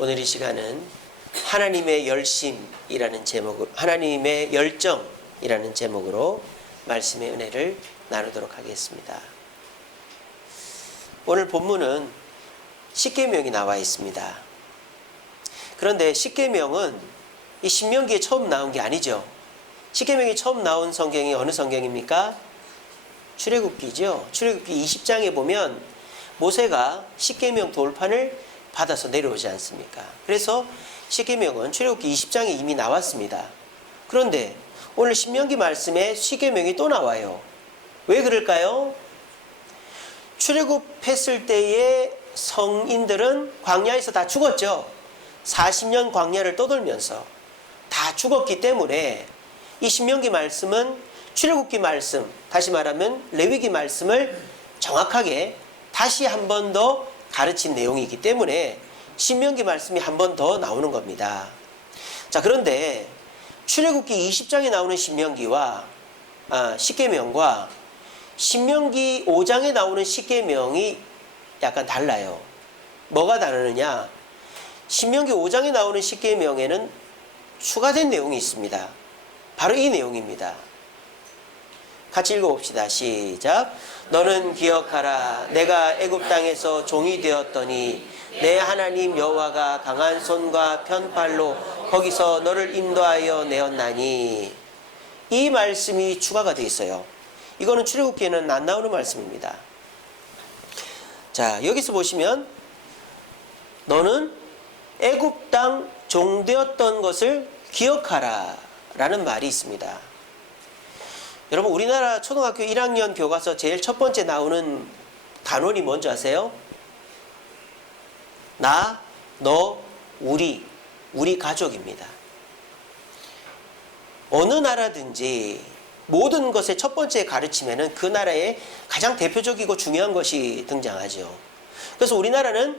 오늘 이 시간은 하나님의 열심이라는 제목으로, 하나님의 열정이라는 제목으로 말씀의 은혜를 나누도록 하겠습니다. 오늘 본문은 십계명이 나와 있습니다. 그런데 십계명은 이 신명기에 처음 나온 게 아니죠. 십계명이 처음 나온 성경이 어느 성경입니까? 출애굽기죠. 출애굽기 20장에 보면 모세가 십계명 돌판을 받아서 내려오지 않습니까? 그래서 십계명은 출애굽기 20장에 이미 나왔습니다. 그런데 오늘 신명기 말씀에 십계명이 또 나와요. 왜 그럴까요? 출애굽했을 때의 성인들은 광야에서 다 죽었죠. 40년 광야를 떠돌면서 다 죽었기 때문에 이 신명기 말씀은 출애굽기 말씀, 다시 말하면 레위기 말씀을 정확하게 다시 한 번 더 가르친 내용이기 때문에 신명기 말씀이 한 번 더 나오는 겁니다. 자, 그런데 출애굽기 20장에 나오는 십계명과 신명기 5장에 나오는 십계명이 약간 달라요. 뭐가 다르느냐? 신명기 5장에 나오는 십계명에는 추가된 내용이 있습니다. 바로 이 내용입니다. 같이 읽어봅시다. 시작. 너는 기억하라. 내가 애굽 땅에서 종이 되었더니 내 하나님 여호와가 강한 손과 편팔로 거기서 너를 인도하여 내었나니. 이 말씀이 추가가 되어 있어요. 이거는 출애굽기에는 안 나오는 말씀입니다. 자, 여기서 보시면 너는 애굽 땅 종 되었던 것을 기억하라 라는 말이 있습니다. 여러분, 우리나라 초등학교 1학년 교과서 제일 첫 번째 나오는 단원이 뭔지 아세요? 나, 너, 우리 가족입니다. 어느 나라든지 모든 것의 첫 번째 가르침에는 그 나라의 가장 대표적이고 중요한 것이 등장하죠. 그래서 우리나라는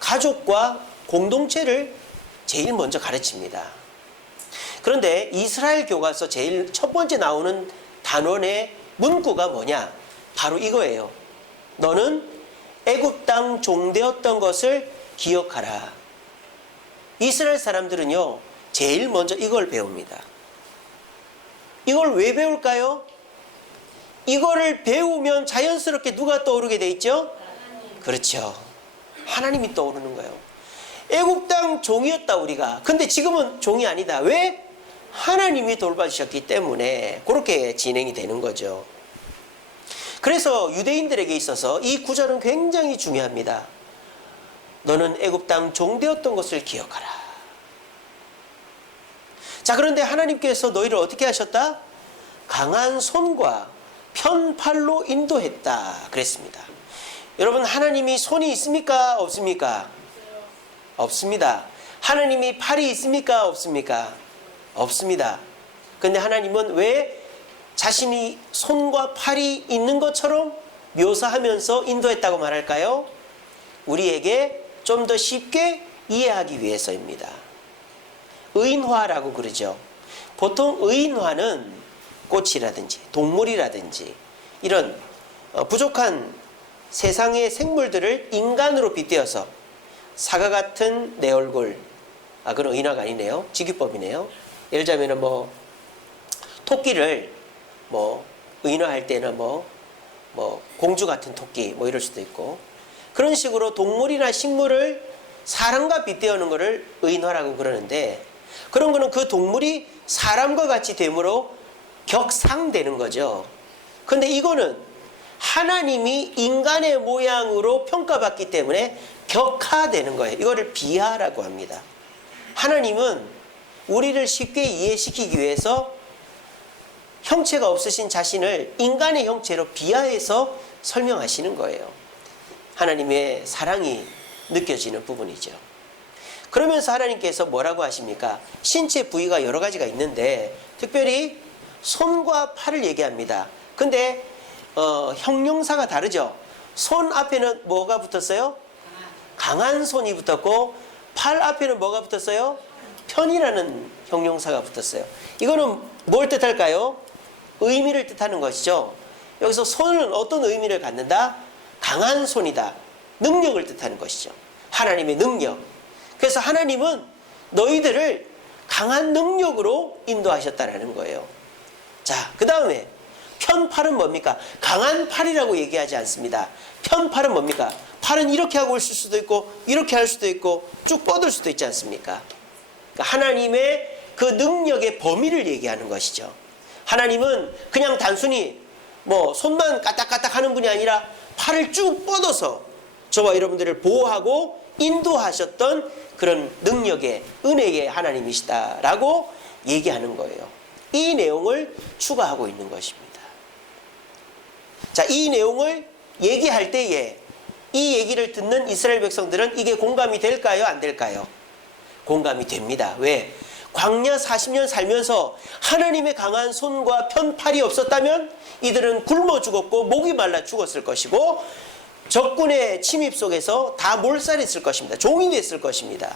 가족과 공동체를 제일 먼저 가르칩니다. 그런데 이스라엘 교과서 제일 첫 번째 나오는 단원의 문구가 뭐냐? 바로 이거예요. 너는 애굽 땅 종 되었던 것을 기억하라. 이스라엘 사람들은요, 제일 먼저 이걸 배웁니다. 이걸 왜 배울까요? 이거를 배우면 자연스럽게 누가 떠오르게 돼 있죠? 그렇죠. 하나님이 떠오르는 거예요. 애굽 땅 종이었다 우리가. 근데 지금은 종이 아니다. 왜? 하나님이 돌봐주셨기 때문에 그렇게 진행이 되는 거죠. 그래서 유대인들에게 있어서 이 구절은 굉장히 중요합니다. 너는 애굽 땅 종 되었던 것을 기억하라. 자, 그런데 하나님께서 너희를 어떻게 하셨다? 강한 손과 편팔로 인도했다 그랬습니다. 여러분, 하나님이 손이 있습니까? 없습니까? 없습니다. 하나님이 팔이 있습니까? 없습니까? 없습니다. 근데 하나님은 왜 자신이 손과 팔이 있는 것처럼 묘사하면서 인도했다고 말할까요? 우리에게 좀 더 쉽게 이해하기 위해서입니다. 의인화라고 그러죠. 보통 의인화는 꽃이라든지 동물이라든지 이런 부족한 세상의 생물들을 인간으로 빗대어서 사과 같은 내 얼굴, 그건 의인화가 아니네요. 직유법이네요. 예를 들자면 토끼를 의인화할 때는 공주 같은 토끼 이럴 수도 있고, 그런 식으로 동물이나 식물을 사람과 빗대어는 것을 의인화라고 그러는데, 그런 거는 그 동물이 사람과 같이 됨으로 격상되는 거죠. 근데 이거는 하나님이 인간의 모양으로 평가받기 때문에 격하되는 거예요. 이거를 비하라고 합니다. 하나님은 우리를 쉽게 이해시키기 위해서 형체가 없으신 자신을 인간의 형체로 비하해서 설명하시는 거예요. 하나님의 사랑이 느껴지는 부분이죠. 그러면서 하나님께서 뭐라고 하십니까? 신체 부위가 여러 가지가 있는데 특별히 손과 팔을 얘기합니다. 근데 형용사가 다르죠. 손 앞에는 뭐가 붙었어요? 강한 손이 붙었고, 팔 앞에는 뭐가 붙었어요? 편이라는 형용사가 붙었어요. 이거는 뭘 뜻할까요? 의미를 뜻하는 것이죠. 여기서 손은 어떤 의미를 갖는다? 강한 손이다. 능력을 뜻하는 것이죠. 하나님의 능력. 그래서 하나님은 너희들을 강한 능력으로 인도하셨다라는 거예요. 자, 그 다음에 편팔은 뭡니까? 강한 팔이라고 얘기하지 않습니다. 편팔은 뭡니까? 팔은 이렇게 하고 있을 수도 있고 이렇게 할 수도 있고 쭉 뻗을 수도 있지 않습니까? 그러니까 하나님의 그 능력의 범위를 얘기하는 것이죠. 하나님은 그냥 단순히 뭐 손만 까딱까딱 하는 분이 아니라 팔을 쭉 뻗어서 저와 여러분들을 보호하고 인도하셨던 그런 능력의 은혜의 하나님이시다라고 얘기하는 거예요. 이 내용을 추가하고 있는 것입니다. 자, 이 내용을 얘기할 때에 이 얘기를 듣는 이스라엘 백성들은 이게 공감이 될까요? 안 될까요? 공감이 됩니다. 왜? 광야 40년 살면서 하나님의 강한 손과 편팔이 없었다면 이들은 굶어 죽었고 목이 말라 죽었을 것이고 적군의 침입 속에서 다 몰살했을 것입니다. 종이 됐을 것입니다.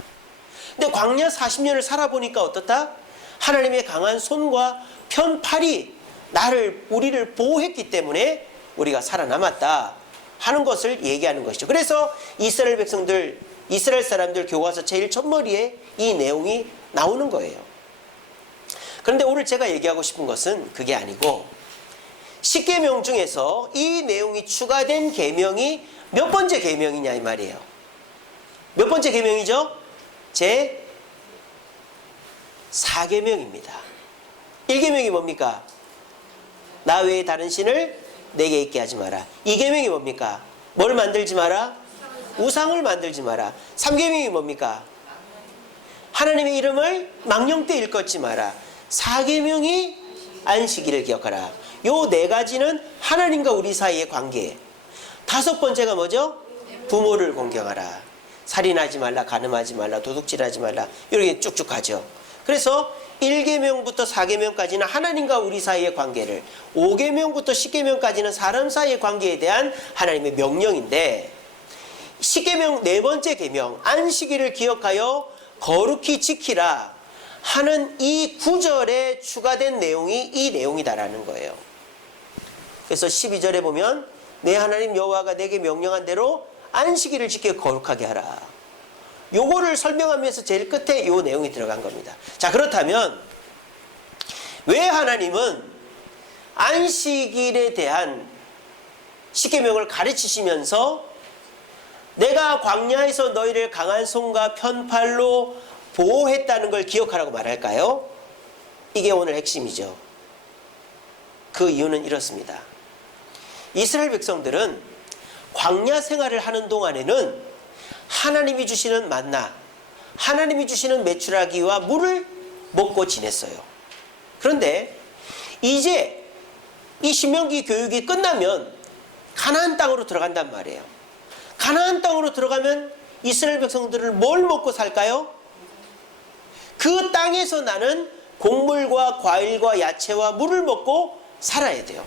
근데 광야 40년을 살아보니까 어떻다? 하나님의 강한 손과 편팔이 우리를 보호했기 때문에 우리가 살아남았다 하는 것을 얘기하는 것이죠. 그래서 이스라엘 백성들, 이스라엘 사람들 교과서 제일 첫머리에 이 내용이 나오는 거예요. 그런데 오늘 제가 얘기하고 싶은 것은 그게 아니고 10계명 중에서 이 내용이 추가된 계명이 몇 번째 계명이냐 이 말이에요. 몇 번째 계명이죠? 제 4계명입니다. 1계명이 뭡니까? 나 외에 다른 신을 내게 있게 하지 마라. 2계명이 뭡니까? 뭘 만들지 마라? 우상을 만들지 마라. 3계명이 뭡니까? 하나님의 이름을 망령때 일컫지 마라. 4계명이 안식일을 기억하라. 요 4가지는 하나님과 우리 사이의 관계. 5번째가 뭐죠? 부모를 공경하라. 살인하지 말라, 간음하지 말라, 도둑질하지 말라. 이렇게 쭉쭉 가죠. 그래서 1계명부터 4계명까지는 하나님과 우리 사이의 관계를, 5계명부터 10계명까지는 사람 사이의 관계에 대한 하나님의 명령인데 10계명 4번째 계명 안식일을 기억하여 거룩히 지키라 하는 이 구절에 추가된 내용이 이 내용이다라는 거예요. 그래서 12절에 보면 내 하나님 여호와가 내게 명령한 대로 안식일을 지켜 거룩하게 하라. 요거를 설명하면서 제일 끝에 요 내용이 들어간 겁니다. 자, 그렇다면 왜 하나님은 안식일에 대한 10계명을 가르치시면서 내가 광야에서 너희를 강한 손과 편팔로 보호했다는 걸 기억하라고 말할까요? 이게 오늘 핵심이죠. 그 이유는 이렇습니다. 이스라엘 백성들은 광야 생활을 하는 동안에는 하나님이 주시는 만나, 하나님이 주시는 메추라기와 물을 먹고 지냈어요. 그런데 이제 이 신명기 교육이 끝나면 가나안 땅으로 들어간단 말이에요. 가나안 땅으로 들어가면 이스라엘 백성들을 뭘 먹고 살까요? 그 땅에서 나는 곡물과 과일과 야채와 물을 먹고 살아야 돼요.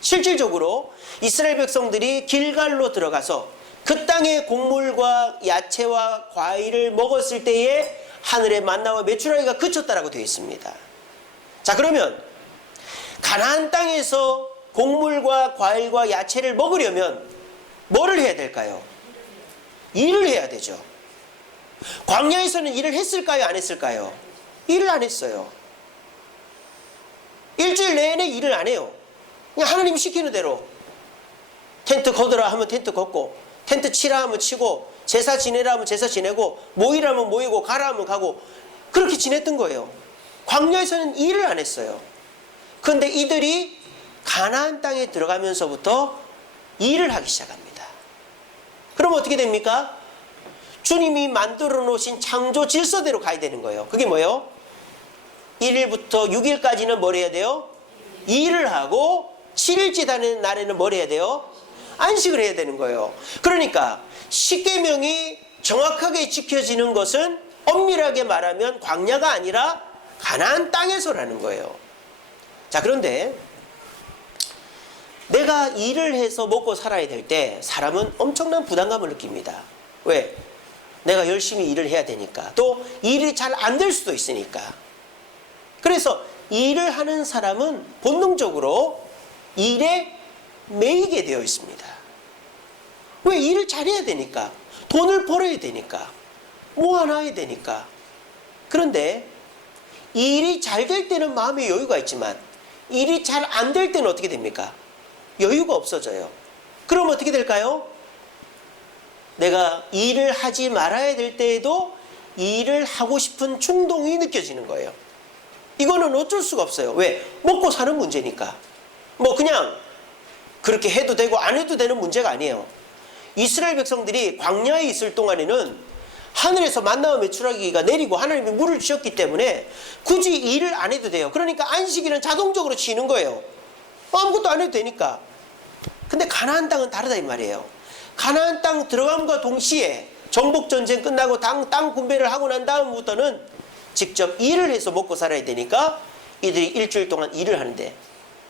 실질적으로 이스라엘 백성들이 길갈로 들어가서 그 땅의 곡물과 야채와 과일을 먹었을 때에 하늘의 만나와 메추라기가 그쳤다라고 되어 있습니다. 자, 그러면 가나안 땅에서 곡물과 과일과 야채를 먹으려면 뭐를 해야 될까요? 일을 해야 되죠. 광야에서는 일을 했을까요? 안 했을까요? 일을 안 했어요. 일주일 내내 일을 안 해요. 그냥 하나님이 시키는 대로 텐트 걷으라 하면 텐트 걷고, 텐트 치라 하면 치고, 제사 지내라 하면 제사 지내고, 모이라 하면 모이고, 가라 하면 가고, 그렇게 지냈던 거예요. 광야에서는 일을 안 했어요. 그런데 이들이 가나안 땅에 들어가면서부터 일을 하기 시작합니다. 그럼 어떻게 됩니까? 주님이 만들어 놓으신 창조 질서대로 가야 되는 거예요. 그게 뭐예요? 1일부터 6일까지는 뭘 해야 돼요? 일을 하고 7일째 되는 날에는 뭘 해야 돼요? 안식을 해야 되는 거예요. 그러니까 10계명이 정확하게 지켜지는 것은 엄밀하게 말하면 광야가 아니라 가나안 땅에서라는 거예요. 자, 그런데 내가 일을 해서 먹고 살아야 될 때 사람은 엄청난 부담감을 느낍니다. 왜? 내가 열심히 일을 해야 되니까. 또 일이 잘 안 될 수도 있으니까. 그래서 일을 하는 사람은 본능적으로 일에 매이게 되어 있습니다. 왜? 일을 잘해야 되니까. 돈을 벌어야 되니까. 모아놔야 되니까. 그런데 일이 잘 될 때는 마음에 여유가 있지만 일이 잘 안 될 때는 어떻게 됩니까? 여유가 없어져요. 그럼 어떻게 될까요? 내가 일을 하지 말아야 될 때에도 일을 하고 싶은 충동이 느껴지는 거예요. 이거는 어쩔 수가 없어요. 왜? 먹고 사는 문제니까. 뭐 그냥 그렇게 해도 되고 안 해도 되는 문제가 아니에요. 이스라엘 백성들이 광야에 있을 동안에는 하늘에서 만나와 메추라기가 내리고 하나님이 물을 주셨기 때문에 굳이 일을 안 해도 돼요. 그러니까 안식일은 자동적으로 쉬는 거예요. 아무것도 안 해도 되니까. 근데 가나안 땅은 다르다 이 말이에요. 가나안 땅 들어감과 동시에 정복전쟁 끝나고 땅 분배를 하고 난 다음부터는 직접 일을 해서 먹고 살아야 되니까 이들이 일주일 동안 일을 하는데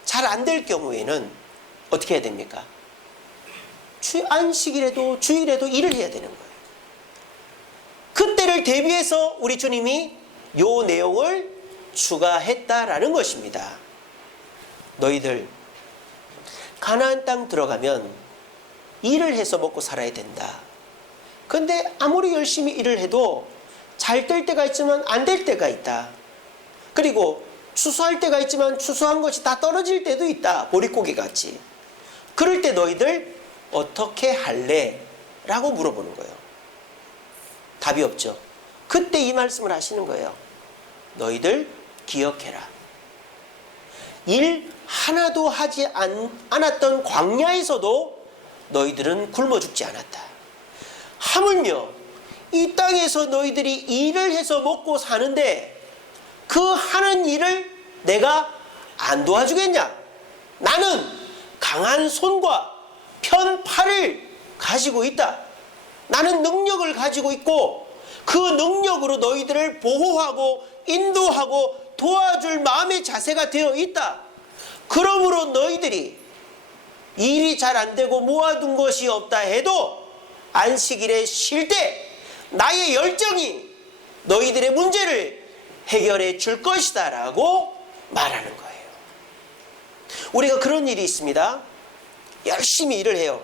잘 안 될 경우에는 어떻게 해야 됩니까? 안식일에도 주일에도 일을 해야 되는 거예요. 그때를 대비해서 우리 주님이 요 내용을 추가했다라는 것입니다. 너희들 가나안 땅 들어가면 일을 해서 먹고 살아야 된다. 근데 아무리 열심히 일을 해도 잘 될 때가 있지만 안 될 때가 있다. 그리고 추수할 때가 있지만 추수한 것이 다 떨어질 때도 있다. 보릿고개 같이. 그럴 때 너희들 어떻게 할래? 라고 물어보는 거예요. 답이 없죠. 그때 이 말씀을 하시는 거예요. 너희들 기억해라. 일 하나도 하지 않았던 광야에서도 너희들은 굶어 죽지 않았다. 하물며 이 땅에서 너희들이 일을 해서 먹고 사는데 그 하는 일을 내가 안 도와주겠냐? 나는 강한 손과 편 팔을 가지고 있다. 나는 능력을 가지고 있고 그 능력으로 너희들을 보호하고 인도하고 도와줄 마음의 자세가 되어 있다. 그러므로 너희들이 일이 잘 안 되고 모아둔 것이 없다 해도 안식일에 쉴 때 나의 열정이 너희들의 문제를 해결해 줄 것이다 라고 말하는 거예요. 우리가 그런 일이 있습니다. 열심히 일을 해요.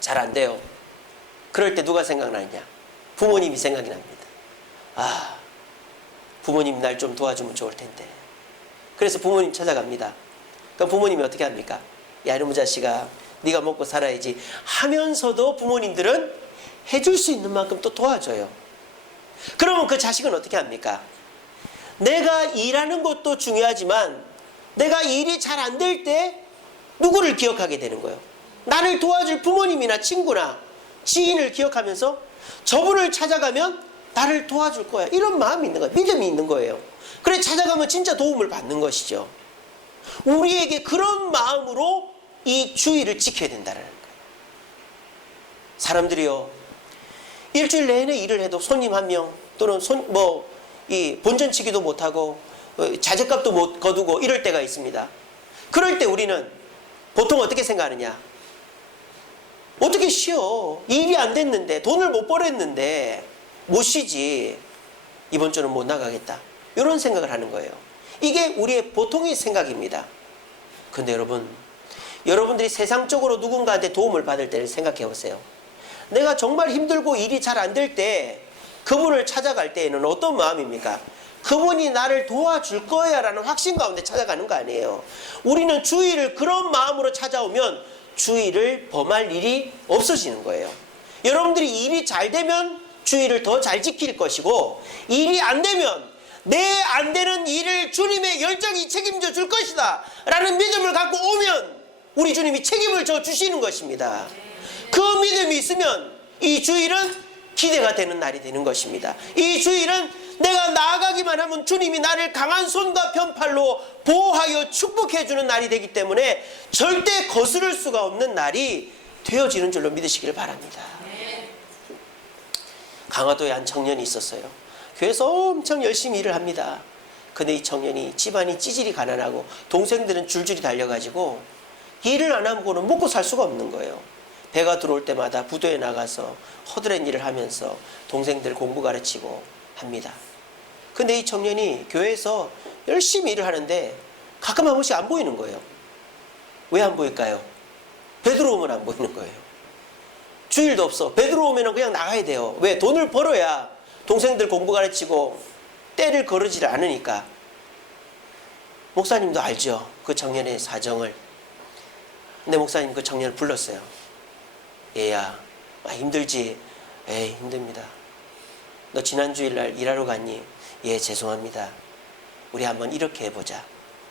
잘 안 돼요. 그럴 때 누가 생각나냐? 부모님이 생각이 납니다. 아, 부모님 날 좀 도와주면 좋을 텐데. 그래서 부모님 찾아갑니다. 그럼 부모님이 어떻게 합니까? 야, 이놈의 자식아, 네가 먹고 살아야지 하면서도 부모님들은 해줄 수 있는 만큼 또 도와줘요. 그러면 그 자식은 어떻게 합니까? 내가 일하는 것도 중요하지만 내가 일이 잘 안 될 때 누구를 기억하게 되는 거예요? 나를 도와줄 부모님이나 친구나 지인을 기억하면서 저분을 찾아가면 나를 도와줄 거야. 이런 마음이 있는 거예요. 믿음이 있는 거예요. 그래 찾아가면 진짜 도움을 받는 것이죠. 우리에게 그런 마음으로 이 주의를 지켜야 된다는 거예요. 사람들이요, 일주일 내내 일을 해도 손님 한 명 또는 이 본전치기도 못하고 자재값도 못 거두고 이럴 때가 있습니다. 그럴 때 우리는 보통 어떻게 생각하느냐? 어떻게 쉬어? 일이 안 됐는데, 돈을 못 벌었는데 못 쉬지. 이번 주는 못 나가겠다. 이런 생각을 하는 거예요. 이게 우리의 보통의 생각입니다. 근데 여러분들이 세상적으로 누군가한테 도움을 받을 때를 생각해 보세요. 내가 정말 힘들고 일이 잘 안 될 때 그분을 찾아갈 때에는 어떤 마음입니까? 그분이 나를 도와줄 거야 라는 확신 가운데 찾아가는 거 아니에요. 우리는 주의를 그런 마음으로 찾아오면 주의를 범할 일이 없어지는 거예요. 여러분들이 일이 잘 되면 주의를 더 잘 지킬 것이고, 일이 안 되면 내 안 되는 일을 주님의 열정이 책임져 줄 것이다 라는 믿음을 갖고 오면 우리 주님이 책임을 져 주시는 것입니다. 그 믿음이 있으면 이 주일은 기대가 되는 날이 되는 것입니다. 이 주일은 내가 나아가기만 하면 주님이 나를 강한 손과 편팔로 보호하여 축복해 주는 날이 되기 때문에 절대 거스를 수가 없는 날이 되어지는 줄로 믿으시길 바랍니다. 강화도에 한 청년이 있었어요. 교회에서 엄청 열심히 일을 합니다. 근데 이 청년이 집안이 찌질이 가난하고 동생들은 줄줄이 달려가지고 일을 안 하고는 먹고 살 수가 없는 거예요. 배가 들어올 때마다 부도에 나가서 허드렛 일을 하면서 동생들 공부 가르치고 합니다. 근데 이 청년이 교회에서 열심히 일을 하는데 가끔 한 번씩 안 보이는 거예요. 왜 안 보일까요? 배 들어오면 안 보이는 거예요. 주일도 없어. 베드로 오면은 그냥 나가야 돼요. 왜? 돈을 벌어야 동생들 공부 가르치고 때를 거르지를 않으니까. 목사님도 알죠, 그 청년의 사정을. 근데 목사님 그 청년을 불렀어요. 얘야, 힘들지? 에이, 힘듭니다. 너 지난 주일날 일하러 갔니? 예, 죄송합니다. 우리 한번 이렇게 해보자.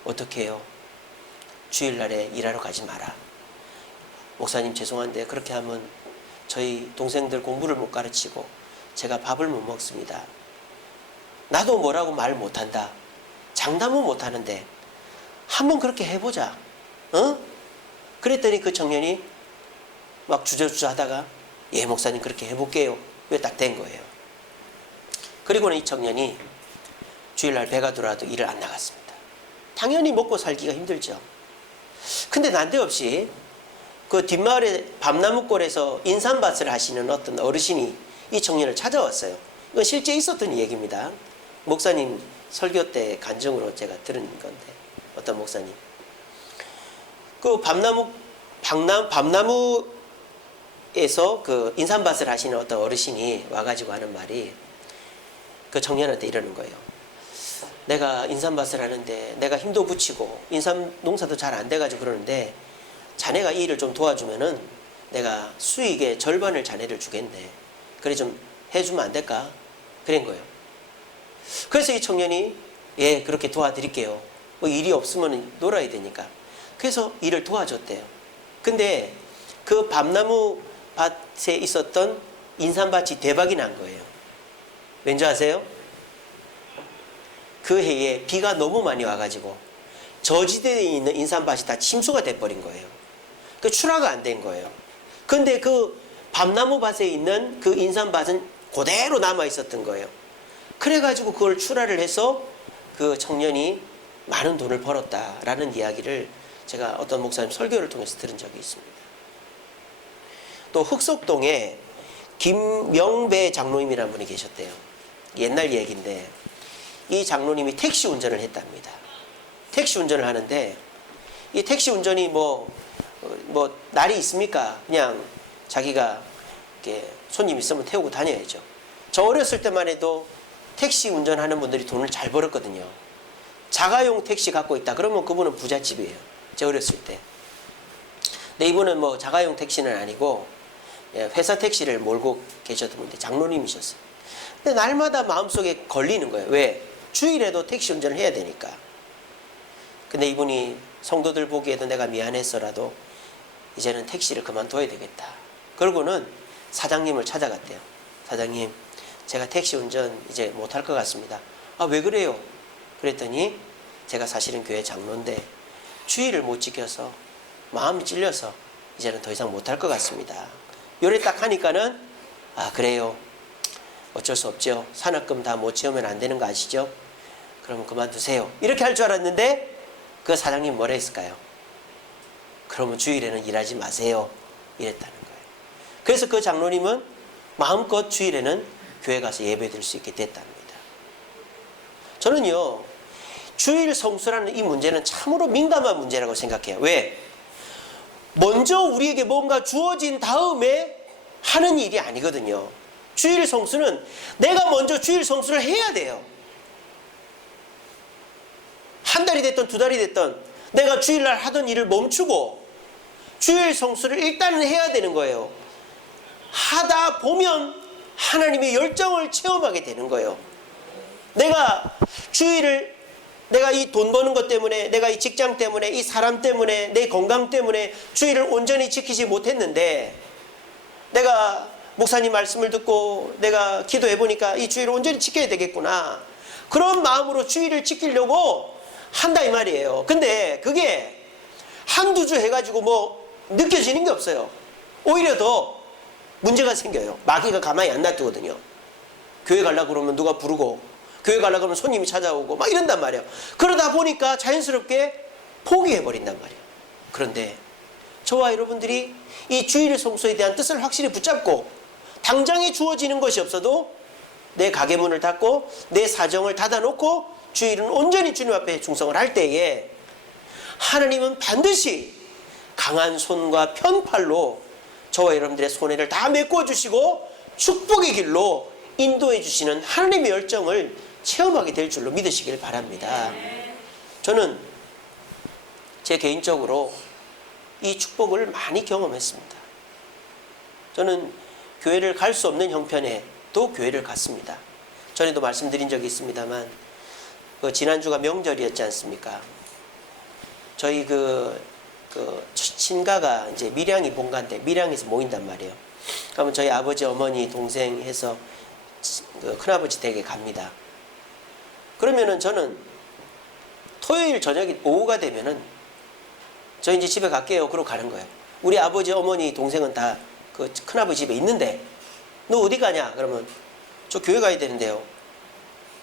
어떻게 해요? 주일날에 일하러 가지 마라. 목사님 죄송한데 그렇게 하면 저희 동생들 공부를 못 가르치고 제가 밥을 못 먹습니다. 나도 뭐라고 말 못한다. 장담은 못하는데 한번 그렇게 해보자. 어? 그랬더니 그 청년이 막 주저주저 하다가 예, 목사님 그렇게 해볼게요. 왜 딱 된 거예요. 그리고는 이 청년이 주일날 배가 들어와도 일을 안 나갔습니다. 당연히 먹고 살기가 힘들죠. 근데 난데없이 그 뒷마을의 밤나무골에서 인삼밭을 하시는 어떤 어르신이 이 청년을 찾아왔어요. 이건 실제 있었던 얘기입니다. 목사님 설교 때 간증으로 제가 들은 건데, 어떤 목사님. 그 밤나무에서 그 인삼밭을 하시는 어떤 어르신이 와가지고 하는 말이 그 청년한테 이러는 거예요. 내가 인삼밭을 하는데 내가 힘도 붙이고 인삼 농사도 잘 안 돼가지고 그러는데 자네가 이 일을 좀 도와주면은 내가 수익의 절반을 자네를 주겠네. 그래 좀 해주면 안 될까? 그런 거예요. 그래서 이 청년이 예, 그렇게 도와드릴게요. 뭐 일이 없으면 놀아야 되니까. 그래서 일을 도와줬대요. 근데 그 밤나무 밭에 있었던 인삼밭이 대박이 난 거예요. 왠지 아세요? 그 해에 비가 너무 많이 와가지고 저지대에 있는 인삼밭이 다 침수가 돼버린 거예요. 그 출하가 안 된 거예요. 근데 그 밤나무 밭에 있는 그 인삼밭은 그대로 남아 있었던 거예요. 그래가지고 그걸 출하를 해서 그 청년이 많은 돈을 벌었다라는 이야기를 제가 어떤 목사님 설교를 통해서 들은 적이 있습니다. 또 흑석동에 김명배 장로님이라는 분이 계셨대요. 옛날 얘기인데 이 장로님이 택시 운전을 했답니다. 택시 운전을 하는데 이 택시 운전이 뭐 날이 있습니까? 그냥 자기가 이렇게 손님 있으면 태우고 다녀야죠. 저 어렸을 때만 해도 택시 운전하는 분들이 돈을 잘 벌었거든요. 자가용 택시 갖고 있다 그러면 그분은 부잣집이에요. 제 어렸을 때. 근데 이분은 뭐 자가용 택시는 아니고 회사 택시를 몰고 계셨던 분인데 장로님이셨어요. 근데 날마다 마음속에 걸리는 거예요. 왜? 주일에도 택시 운전을 해야 되니까. 근데 이분이 성도들 보기에도 내가 미안했어라도 이제는 택시를 그만둬야 되겠다. 그러고는 사장님을 찾아갔대요. 사장님, 제가 택시 운전 이제 못할 것 같습니다. 아, 왜 그래요? 그랬더니 제가 사실은 교회 장로인데 주일을 못 지켜서 마음이 찔려서 이제는 더 이상 못할 것 같습니다. 요래 딱 하니까는 아, 그래요. 어쩔 수 없죠. 산학금 다 못 채우면 안 되는 거 아시죠? 그럼 그만두세요. 이렇게 할 줄 알았는데 그 사장님 뭐라 했을까요? 그러면 주일에는 일하지 마세요. 이랬다는 거예요. 그래서 그 장로님은 마음껏 주일에는 교회 가서 예배 드릴 수 있게 됐답니다. 저는요, 주일 성수라는 이 문제는 참으로 민감한 문제라고 생각해요. 왜? 먼저 우리에게 뭔가 주어진 다음에 하는 일이 아니거든요. 주일 성수는 내가 먼저 주일 성수를 해야 돼요. 한 달이 됐든 두 달이 됐든 내가 주일날 하던 일을 멈추고 주일 성수를 일단은 해야 되는 거예요. 하다 보면 하나님의 열정을 체험하게 되는 거예요. 내가 주일을 내가 이 돈 버는 것 때문에, 내가 이 직장 때문에, 이 사람 때문에, 내 건강 때문에 주일을 온전히 지키지 못했는데 내가 목사님 말씀을 듣고 내가 기도해 보니까 이 주일을 온전히 지켜야 되겠구나. 그런 마음으로 주일을 지키려고 한다 이 말이에요. 근데 그게 한두 주 해가지고 뭐 느껴지는 게 없어요. 오히려 더 문제가 생겨요. 마귀가 가만히 안 놔두거든요. 교회 가려고 그러면 누가 부르고 교회 가려고 그러면 손님이 찾아오고 막 이런단 말이에요. 그러다 보니까 자연스럽게 포기해버린단 말이에요. 그런데 저와 여러분들이 이 주일 성수에 대한 뜻을 확실히 붙잡고 당장에 주어지는 것이 없어도 내 가게 문을 닫고 내 사정을 닫아놓고 주일은 온전히 주님 앞에 충성을 할 때에 하나님은 반드시 강한 손과 편팔로 저와 여러분들의 손해를 다 메꿔주시고 축복의 길로 인도해 주시는 하나님의 열정을 체험하게 될 줄로 믿으시길 바랍니다. 저는 제 개인적으로 이 축복을 많이 경험했습니다. 저는 교회를 갈 수 없는 형편에 또 교회를 갔습니다. 전에도 말씀드린 적이 있습니다만 지난주가 명절이었지 않습니까? 저희 친가가 이제 밀양이 본가인데 밀양에서 모인단 말이에요. 그러면 저희 아버지, 어머니, 동생 해서 큰아버지 댁에 갑니다. 그러면은 저는 토요일 저녁 오후가 되면은 저 이제 집에 갈게요. 그러고 가는 거예요. 우리 아버지, 어머니, 동생은 다 그 큰아버지 집에 있는데 너 어디 가냐? 그러면 저 교회 가야 되는데요.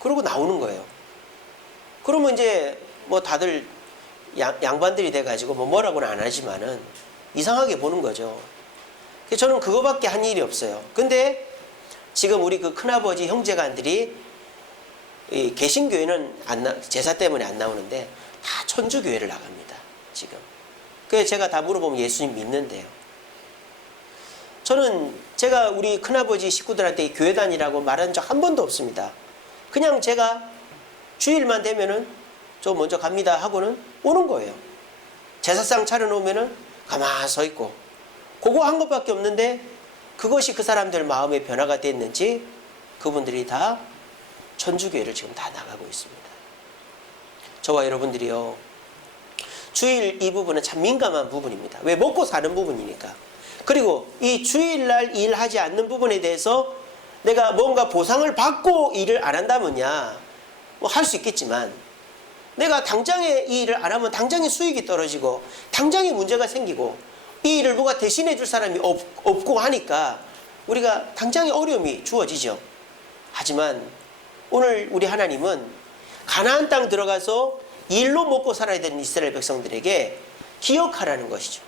그러고 나오는 거예요. 그러면 이제 뭐 다들 양반들이 돼가지고 뭐라고는 안 하지만은 이상하게 보는 거죠. 저는 그거밖에 한 일이 없어요. 근데 지금 우리 그 큰아버지 형제간들이 이 개신교회는 제사 때문에 안 나오는데 다 천주교회를 나갑니다. 지금. 그래서 제가 다 물어보면 예수님 믿는데요. 저는 제가 우리 큰아버지 식구들한테 교회 다니라고 말한 적 한 번도 없습니다. 그냥 제가 주일만 되면은 저 먼저 갑니다 하고는 오는 거예요. 제사상 차려놓으면은 가만히 서 있고 그거 한 것밖에 없는데 그것이 그 사람들 마음의 변화가 됐는지 그분들이 다 천주교회를 지금 다 나가고 있습니다. 저와 여러분들이요, 주일 이 부분은 참 민감한 부분입니다. 왜? 먹고 사는 부분이니까. 그리고 이 주일날 일하지 않는 부분에 대해서 내가 뭔가 보상을 받고 일을 안 한다면야 뭐 할 수 있겠지만 내가 당장에 이 일을 안 하면 당장에 수익이 떨어지고 당장에 문제가 생기고 이 일을 누가 대신해 줄 사람이 없고 하니까 우리가 당장에 어려움이 주어지죠. 하지만 오늘 우리 하나님은 가나안 땅 들어가서 일로 먹고 살아야 되는 이스라엘 백성들에게 기억하라는 것이죠.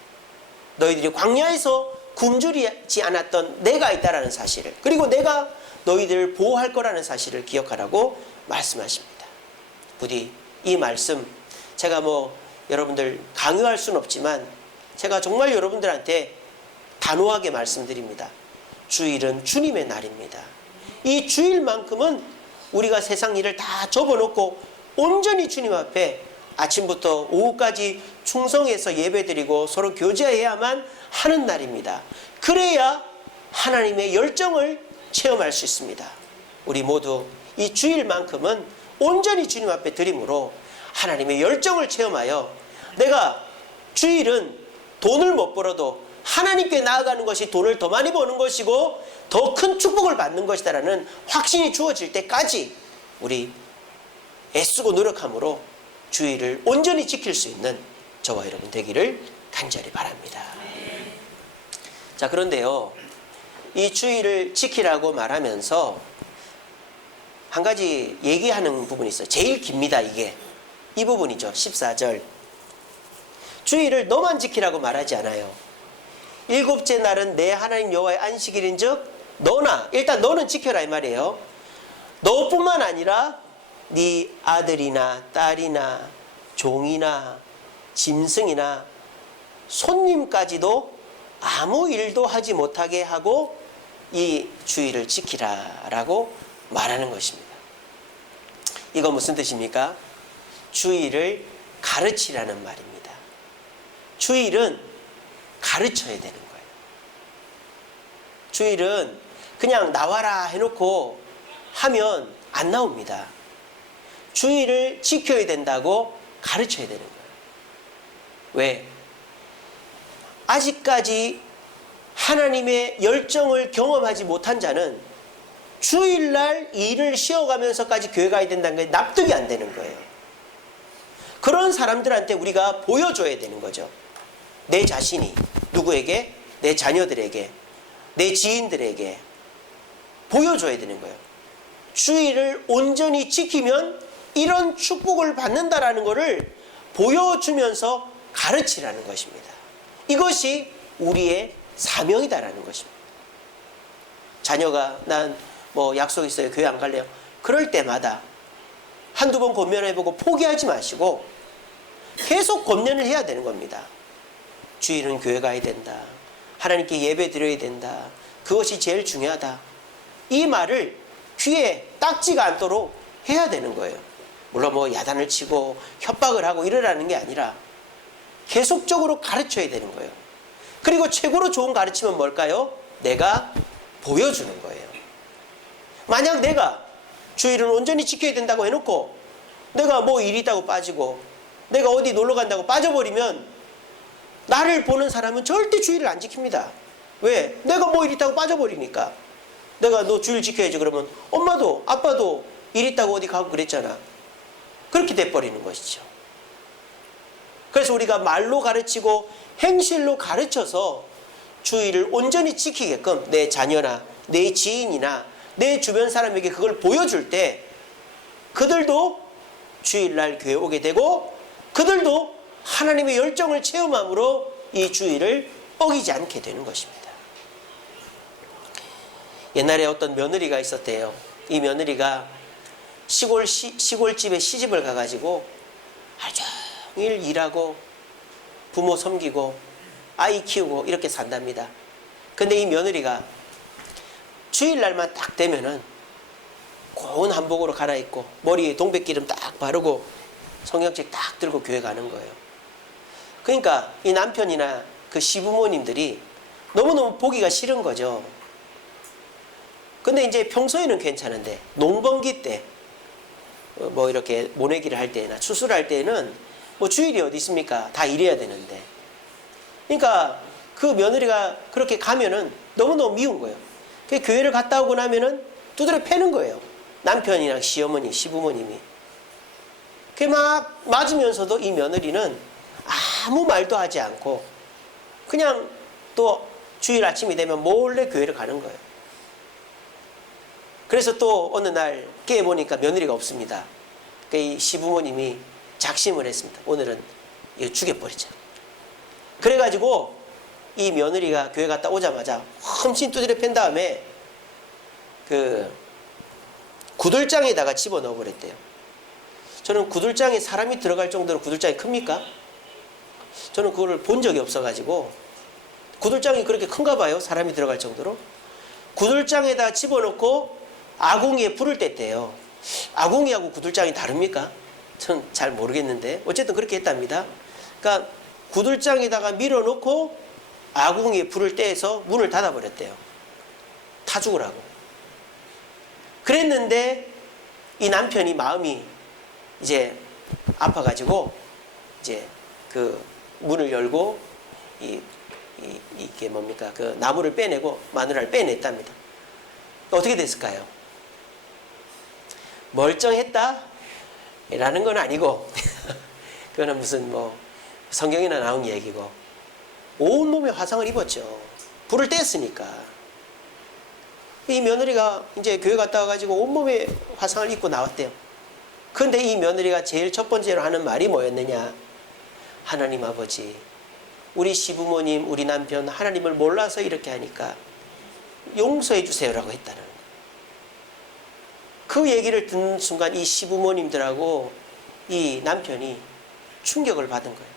너희들이 광야에서 굶주리지 않았던 내가 있다라는 사실을, 그리고 내가 너희들을 보호할 거라는 사실을 기억하라고 말씀하십니다. 부디 이 말씀 제가 여러분들 강요할 수는 없지만 제가 정말 여러분들한테 단호하게 말씀드립니다. 주일은 주님의 날입니다. 이 주일만큼은 우리가 세상 일을 다 접어놓고 온전히 주님 앞에 아침부터 오후까지 충성해서 예배드리고 서로 교제해야만 하는 날입니다. 그래야 하나님의 열정을 체험할 수 있습니다. 우리 모두 이 주일만큼은 온전히 주님 앞에 드림으로 하나님의 열정을 체험하여 내가 주일은 돈을 못 벌어도 하나님께 나아가는 것이 돈을 더 많이 버는 것이고 더 큰 축복을 받는 것이다라는 확신이 주어질 때까지 우리 애쓰고 노력함으로 주일을 온전히 지킬 수 있는 저와 여러분 되기를 간절히 바랍니다. 자, 그런데요, 이 주일을 지키라고 말하면서 한 가지 얘기하는 부분이 있어요. 제일 깁니다. 이 부분이죠. 14절. 주일을 너만 지키라고 말하지 않아요. 일곱째 날은 내 하나님 여호와의 안식일인즉 일단 너는 지켜라 이 말이에요. 너뿐만 아니라 네 아들이나 딸이나 종이나 짐승이나 손님까지도 아무 일도 하지 못하게 하고 이 주일을 지키라라고 말하는 것입니다. 이거 무슨 뜻입니까? 주일을 가르치라는 말입니다. 주일은 가르쳐야 되는 거예요. 주일은 그냥 나와라 해놓고 하면 안 나옵니다. 주일을 지켜야 된다고 가르쳐야 되는 거예요. 왜? 아직까지 하나님의 열정을 경험하지 못한 자는 주일날 일을 쉬어가면서까지 교회 가야 된다는 게 납득이 안 되는 거예요. 그런 사람들한테 우리가 보여줘야 되는 거죠. 내 자신이 누구에게? 내 자녀들에게, 내 지인들에게 보여줘야 되는 거예요. 주일을 온전히 지키면 이런 축복을 받는다라는 것을 보여주면서 가르치라는 것입니다. 이것이 우리의 사명이다라는 것입니다. 자녀가 난 약속 있어요. 교회 안 갈래요. 그럴 때마다 한두 번 권면해보고 포기하지 마시고 계속 권면을 해야 되는 겁니다. 주일은 교회 가야 된다. 하나님께 예배 드려야 된다. 그것이 제일 중요하다. 이 말을 귀에 딱지가 않도록 해야 되는 거예요. 물론 뭐 야단을 치고 협박을 하고 이러라는 게 아니라 계속적으로 가르쳐야 되는 거예요. 그리고 최고로 좋은 가르침은 뭘까요? 내가 보여주는 거예요. 만약 내가 주일은 온전히 지켜야 된다고 해놓고 내가 뭐 일이 있다고 빠지고 내가 어디 놀러 간다고 빠져버리면 나를 보는 사람은 절대 주일을 안 지킵니다. 왜? 내가 뭐 일 있다고 빠져버리니까. 내가 너 주일 지켜야지 그러면 엄마도 아빠도 일 있다고 어디 가고 그랬잖아. 그렇게 돼버리는 것이죠. 그래서 우리가 말로 가르치고 행실로 가르쳐서 주일을 온전히 지키게끔 내 자녀나 내 지인이나 내 주변 사람에게 그걸 보여줄 때 그들도 주일날 교회 오게 되고 그들도 하나님의 열정을 체험함으로 이 주일을 어기지 않게 되는 것입니다. 옛날에 어떤 며느리가 있었대요. 이 며느리가 시골집에 시집을 가가지고 하루 종일 일하고 부모 섬기고 아이 키우고 이렇게 산답니다. 근데 이 며느리가 주일날만 딱 되면은 고운 한복으로 갈아입고 머리에 동백기름 딱 바르고 성경책 딱 들고 교회 가는 거예요. 그러니까 이 남편이나 그 시부모님들이 너무너무 보기가 싫은 거죠. 근데 이제 평소에는 괜찮은데 농번기 때 뭐 이렇게 모내기를 할 때나 추수를 할 때는 뭐 주일이 어디 있습니까? 다 일해야 되는데. 그러니까 그 며느리가 그렇게 가면은 너무너무 미운 거예요. 그 교회를 갔다 오고 나면은 두드려 패는 거예요. 남편이랑 시어머니, 시부모님이. 그게 막 맞으면서도 이 며느리는 아무 말도 하지 않고 그냥 또 주일 아침이 되면 몰래 교회를 가는 거예요. 그래서 또 어느 날 깨보니까 며느리가 없습니다. 그러니까 이 시부모님이 작심을 했습니다. 오늘은 이거 죽여버리자. 그래가지고 이 며느리가 교회 갔다 오자마자 험신 두드려 팬 다음에 그 구들장에다가 집어넣어 버렸대요. 저는 구들장에 사람이 들어갈 정도로 구들장이 큽니까? 저는 그거를 본 적이 없어가지고 구들장이 그렇게 큰가 봐요. 사람이 들어갈 정도로. 구들장에다 집어넣고 아궁이에 불을 뗐대요. 아궁이하고 구들장이 다릅니까? 전 잘 모르겠는데 어쨌든 그렇게 했답니다. 그러니까 구들장에다가 밀어놓고 아궁이에 불을 떼서 문을 닫아버렸대요. 타 죽으라고. 그랬는데 이 남편이 마음이 이제 아파가지고 이제 그 문을 열고 이게 뭡니까? 그 나무를 빼내고 마누라를 빼냈답니다. 어떻게 됐을까요? 멀쩡했다? 라는 건 아니고 그거는 무슨 뭐 성경에나 나온 얘기고 온몸에 화상을 입었죠. 불을 뗐으니까. 이 며느리가 이제 교회 갔다 와가지고 온몸에 화상을 입고 나왔대요. 그런데 이 며느리가 제일 첫 번째로 하는 말이 뭐였느냐? 하나님 아버지, 우리 시부모님, 우리 남편 하나님을 몰라서 이렇게 하니까 용서해 주세요라고 했다는 거예요. 그 얘기를 듣는 순간 이 시부모님들하고 이 남편이 충격을 받은 거예요.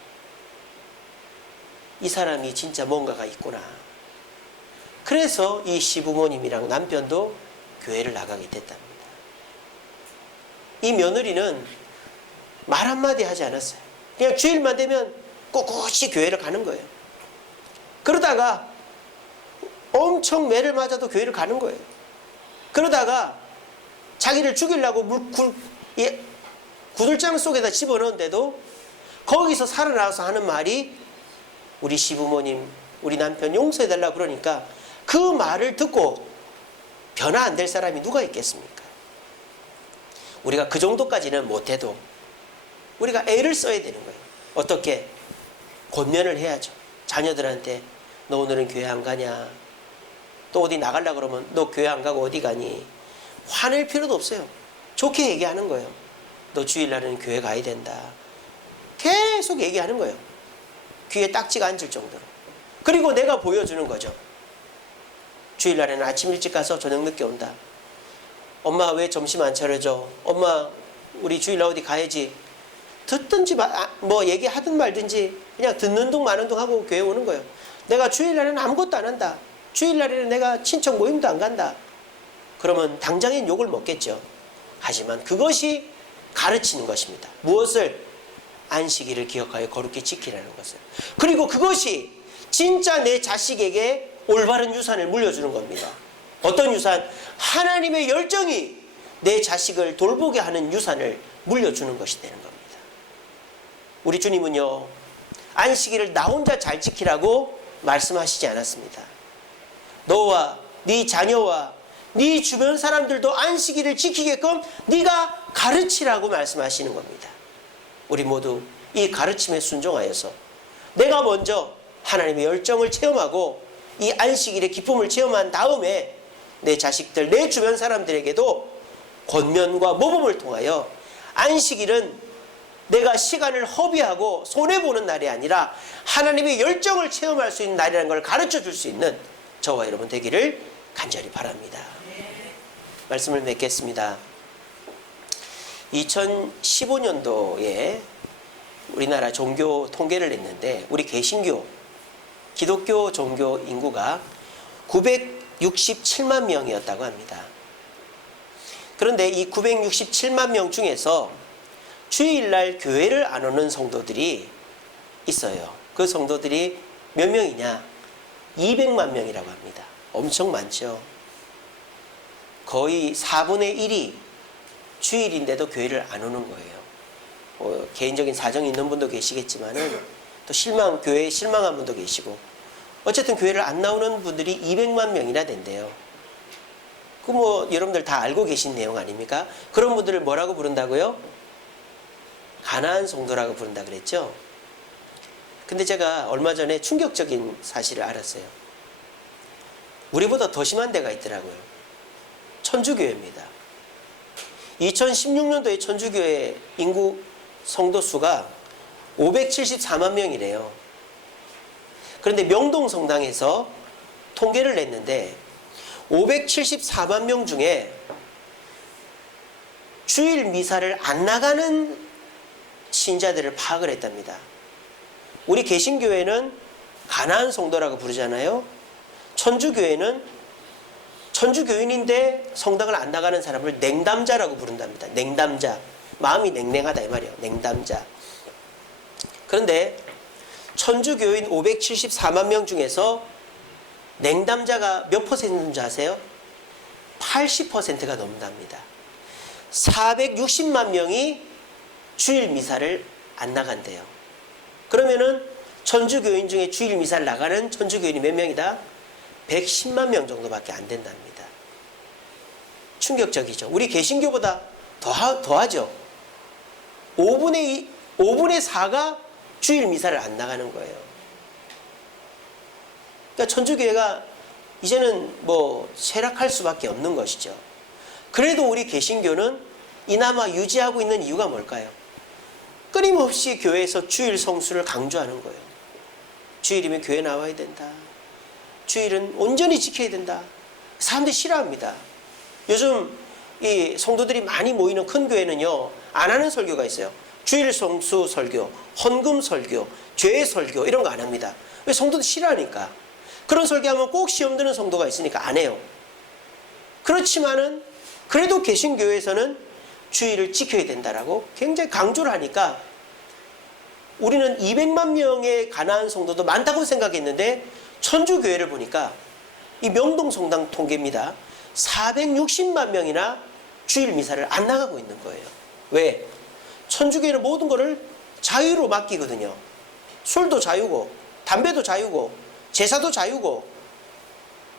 이 사람이 진짜 뭔가가 있구나. 그래서 이 시부모님이랑 남편도 교회를 나가게 됐답니다. 이 며느리는 말 한마디 하지 않았어요. 그냥 주일만 되면 꿋꿋이 교회를 가는 거예요. 그러다가 엄청 매를 맞아도 교회를 가는 거예요. 그러다가 자기를 죽이려고 구들장 속에다 집어넣은데도 거기서 살아나와서 하는 말이 우리 시부모님, 우리 남편 용서해달라고 그러니까 그 말을 듣고 변화 안 될 사람이 누가 있겠습니까? 우리가 그 정도까지는 못해도 우리가 애를 써야 되는 거예요. 어떻게? 권면을 해야죠. 자녀들한테 너 오늘은 교회 안 가냐? 또 어디 나가려고 그러면 너 교회 안 가고 어디 가니? 화낼 필요도 없어요. 좋게 얘기하는 거예요. 너 주일날은 교회 가야 된다. 계속 얘기하는 거예요. 귀에 딱지가 앉을 정도로. 그리고 내가 보여주는 거죠. 주일날에는 아침 일찍 가서 저녁 늦게 온다. 엄마 왜 점심 안 차려줘? 엄마 우리 주일날 어디 가야지. 듣든지 뭐 얘기하든 말든지 그냥 듣는 둥 마는 둥 하고 교회 오는 거예요. 내가 주일날에는 아무것도 안 한다. 주일날에는 내가 친척 모임도 안 간다. 그러면 당장엔 욕을 먹겠죠. 하지만 그것이 가르치는 것입니다. 무엇을? 안식일을 기억하여 거룩히 지키라는 것을. 그리고 그것이 진짜 내 자식에게 올바른 유산을 물려주는 겁니다. 어떤 유산? 하나님의 열정이 내 자식을 돌보게 하는 유산을 물려주는 것이 되는 겁니다. 우리 주님은요, 안식일을 나 혼자 잘 지키라고 말씀하시지 않았습니다. 너와 네 자녀와 네 주변 사람들도 안식일을 지키게끔 네가 가르치라고 말씀하시는 겁니다. 우리 모두 이 가르침에 순종하여서 내가 먼저 하나님의 열정을 체험하고 이 안식일의 기쁨을 체험한 다음에 내 자식들, 내 주변 사람들에게도 권면과 모범을 통하여 안식일은 내가 시간을 허비하고 손해보는 날이 아니라 하나님의 열정을 체험할 수 있는 날이라는 걸 가르쳐 줄 수 있는 저와 여러분 되기를 간절히 바랍니다. 말씀을 맺겠습니다. 2015년도에 우리나라 종교 통계를 냈는데 우리 개신교, 기독교 종교 인구가 967만 명이었다고 합니다. 그런데 이 967만 명 중에서 주일날 교회를 안 오는 성도들이 있어요. 그 성도들이 몇 명이냐? 200만 명이라고 합니다. 엄청 많죠. 거의 4분의 1이 주일인데도 교회를 안 오는 거예요. 개인적인 사정이 있는 분도 계시겠지만은 또 교회에 실망한 분도 계시고, 어쨌든 교회를 안 나오는 분들이 200만 명이나 된대요. 그 여러분들 다 알고 계신 내용 아닙니까? 그런 분들을 뭐라고 부른다고요? 가난한 성도라고 부른다 그랬죠? 근데 제가 얼마 전에 충격적인 사실을 알았어요. 우리보다 더 심한 데가 있더라고요. 천주교회입니다. 2016년도에 천주교회 인구 성도 수가 574만 명이래요. 그런데 명동 성당에서 통계를 냈는데 574만 명 중에 주일 미사를 안 나가는 신자들을 파악을 했답니다. 우리 개신교회는 가난한 성도라고 부르잖아요. 천주교회는 천주교인인데 성당을 안 나가는 사람을 냉담자라고 부른답니다. 냉담자. 마음이 냉랭하다 이 말이에요. 냉담자. 그런데 천주교인 574만 명 중에서 냉담자가 몇 퍼센트인지 아세요? 80%가 넘는답니다. 460만 명이 주일 미사를 안 나간대요. 그러면은 천주교인 중에 주일 미사를 나가는 천주교인이 몇 명이다? 110만 명 정도밖에 안 된답니다. 충격적이죠. 우리 개신교보다 더하죠. 5분의 4가 주일 미사를 안 나가는 거예요. 그러니까 천주교회가 이제는 쇠락할 수밖에 없는 것이죠. 그래도 우리 개신교는 이나마 유지하고 있는 이유가 뭘까요? 끊임없이 교회에서 주일 성수를 강조하는 거예요. 주일이면 교회 나와야 된다. 주일은 온전히 지켜야 된다. 사람들이 싫어합니다. 요즘 이 성도들이 많이 모이는 큰 교회는요, 안 하는 설교가 있어요. 주일 성수 설교, 헌금 설교, 죄 설교 이런 거 안 합니다. 왜? 성도들 싫어하니까. 그런 설교하면 꼭 시험 드는 성도가 있으니까 안 해요. 그렇지만은 그래도 개신교회에서는 주일을 지켜야 된다라고 굉장히 강조를 하니까 우리는 200만 명의 가난한 성도도 많다고 생각했는데 천주교회를 보니까 이 명동 성당 통계입니다. 460만 명이나 주일 미사를 안 나가고 있는 거예요. 왜? 천주교회는 모든 거를 자유로 맡기거든요. 술도 자유고, 담배도 자유고, 제사도 자유고,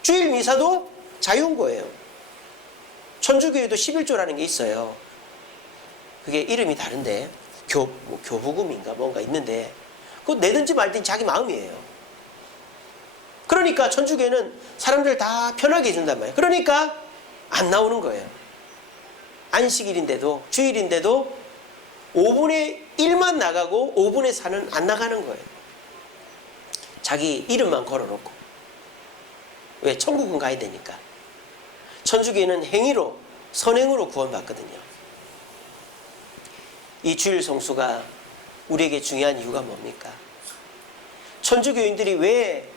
주일 미사도 자유인 거예요. 천주교회도 11조라는 게 있어요. 그게 이름이 다른데, 교부금인가 뭔가 있는데, 그거 내든지 말든지 자기 마음이에요. 그러니까 천주교회는 사람들 다 편하게 해준단 말이에요. 그러니까 안 나오는 거예요. 안식일인데도, 주일인데도 5분의 1만 나가고 5분의 4는 안 나가는 거예요. 자기 이름만 걸어놓고. 왜? 천국은 가야 되니까. 천주교회는 행위로, 선행으로 구원받거든요. 이 주일 성수가 우리에게 중요한 이유가 뭡니까? 천주교인들이 왜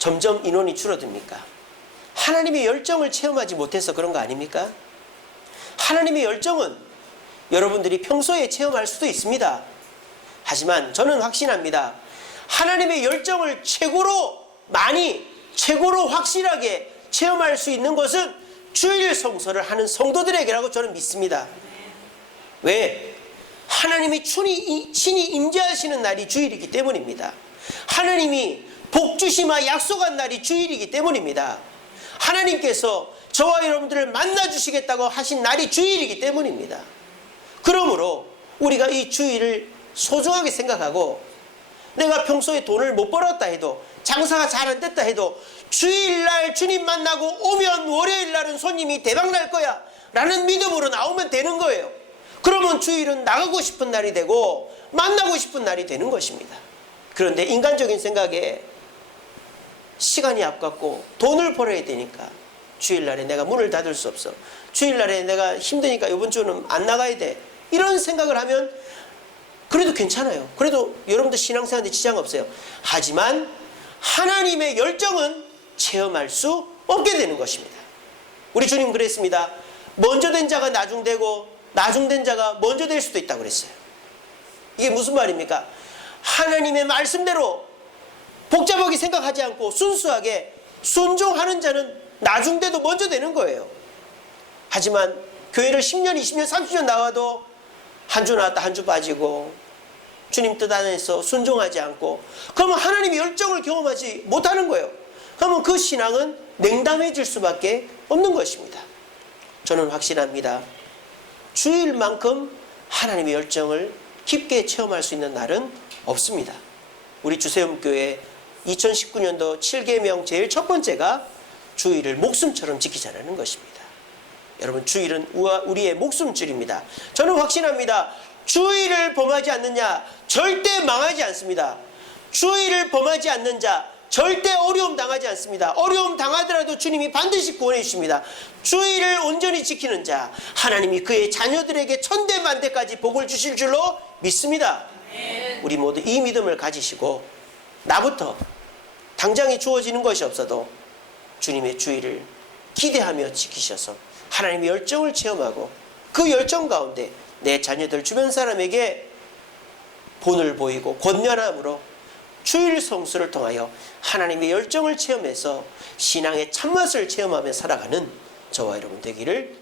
점점 인원이 줄어듭니까? 하나님의 열정을 체험하지 못해서 그런 거 아닙니까? 하나님의 열정은 여러분들이 평소에 체험할 수도 있습니다. 하지만 저는 확신합니다. 하나님의 열정을 최고로 많이, 최고로 확실하게 체험할 수 있는 것은 주일 성서를 하는 성도들에게라고 저는 믿습니다. 왜? 하나님이 친히 임재하시는 날이 주일이기 때문입니다. 하나님이 복 주시마 약속한 날이 주일이기 때문입니다. 하나님께서 저와 여러분들을 만나 주시겠다고 하신 날이 주일이기 때문입니다. 그러므로 우리가 이 주일을 소중하게 생각하고, 내가 평소에 돈을 못 벌었다 해도, 장사가 잘 안 됐다 해도 주일날 주님 만나고 오면 월요일날은 손님이 대박날 거야 라는 믿음으로 나오면 되는 거예요. 그러면 주일은 나가고 싶은 날이 되고 만나고 싶은 날이 되는 것입니다. 그런데 인간적인 생각에 시간이 아깝고 돈을 벌어야 되니까 주일날에 내가 문을 닫을 수 없어, 주일날에 내가 힘드니까 이번 주는 안 나가야 돼, 이런 생각을 하면 그래도 괜찮아요. 그래도 여러분들 신앙생활에 지장 없어요. 하지만 하나님의 열정은 체험할 수 없게 되는 것입니다. 우리 주님 그랬습니다. 먼저 된 자가 나중되고 나중된 자가 먼저 될 수도 있다고 그랬어요. 이게 무슨 말입니까? 하나님의 말씀대로 복잡하게 생각하지 않고 순수하게 순종하는 자는 나중돼도 먼저 되는 거예요. 하지만 교회를 10년, 20년, 30년 나와도 한 주 나왔다 한 주 빠지고 주님 뜻 안에서 순종하지 않고, 그러면 하나님의 열정을 경험하지 못하는 거예요. 그러면 그 신앙은 냉담해질 수밖에 없는 것입니다. 저는 확신합니다. 주일만큼 하나님의 열정을 깊게 체험할 수 있는 날은 없습니다. 우리 주세움교회 2019년도 7계명 제일 첫 번째가 주일을 목숨처럼 지키자는 것입니다. 여러분, 주일은 우리의 목숨줄입니다. 저는 확신합니다. 주일을 범하지 않느냐 절대 망하지 않습니다. 주일을 범하지 않는 자 절대 어려움 당하지 않습니다. 어려움 당하더라도 주님이 반드시 구원해 주십니다. 주일을 온전히 지키는 자, 하나님이 그의 자녀들에게 천대만대까지 복을 주실 줄로 믿습니다. 우리 모두 이 믿음을 가지시고, 나부터 당장에 주어지는 것이 없어도 주님의 주일을 기대하며 지키셔서 하나님의 열정을 체험하고, 그 열정 가운데 내 자녀들 주변 사람에게 본을 보이고 권면함으로 주일 성수를 통하여 하나님의 열정을 체험해서 신앙의 참맛을 체험하며 살아가는 저와 여러분 되기를